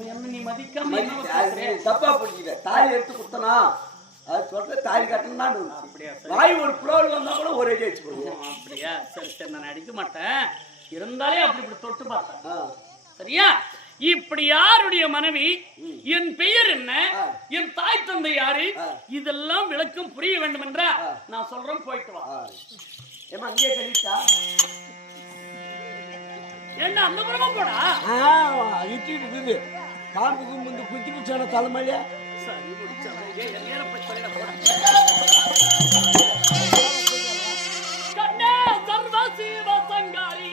நீ மதிக்காம தப்பா புரிஞ்சுக்க. தாலி எடுத்து குத்தனா அது சொல்ற தாலி கட்டணும். அப்படியா? வாய் ஒரு புலோல் வந்தா கூட ஒரே வச்சு போடுவோம். அப்படியா? சரி சரி, நான் அடிக்க மாட்டேன். இருந்தாலே அப்படி இப்படி தொட்டு பார்த்தேன். சரியா? இப்படி யாருடைய மனைவி, என் பெயர் என்ன, என் தாய் தந்தை யாரு, இதெல்லாம் விளக்கம் புரிய வேண்டும் என்றா நான் சொல்றேன், போயிட்டு வா. ஏமா அங்கேயே கழிச்சா என்ன அந்த புறமா போடா. இட்டு காம்புக்கு முந்து குத்தி குச்சான தலைமையில சரி முடிச்சாங்க. கண்ணே சர்வ சிவ சங்காரி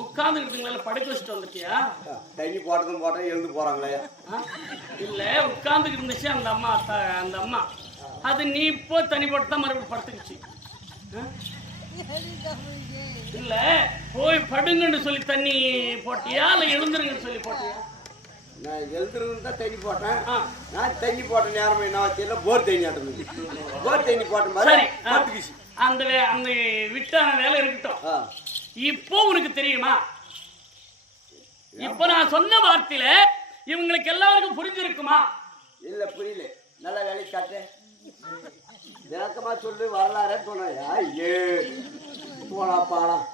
உட்கார்ந்து இருக்கீங்களா? படுக்க வச்சுட்டு வந்துட்டியா? தண்ணி போட்டதும் போட்டேன் எழுந்து போறாங்களே. இல்ல உட்கார்ந்து இருந்துச்சு அந்த அம்மா அது நீ இப்போ தண்ணி போட்டு தான் மறுபடியும் படுத்துக்குச்சு. இல்ல போய் படுங்கன்னு சொல்லி தண்ணி போட்டியா இல்ல எழுந்துருங்கன்னு சொல்லி போட்டியா? நான் எழுதுறதுன்னு தான் தண்ணி போட்டேன். நான் தண்ணி போட்ட நேரம் என்ன வச்சு போர் தண்ணி ஆட்டம் போர் தண்ணி போட்ட மாதிரி அந்த விட்டான வேலை இருக்கட்டும். இப்போ உனக்கு தெரியுமா, இப்ப நான் சொன்ன வார்த்தையில இவங்களுக்கு எல்லாருக்கும் புரிஞ்சிருக்குமா? இல்ல புரியல. நல்ல வேலை காட்டு விளக்கமா சொல்லு வரலாறு சொன்ன போனா பாடம்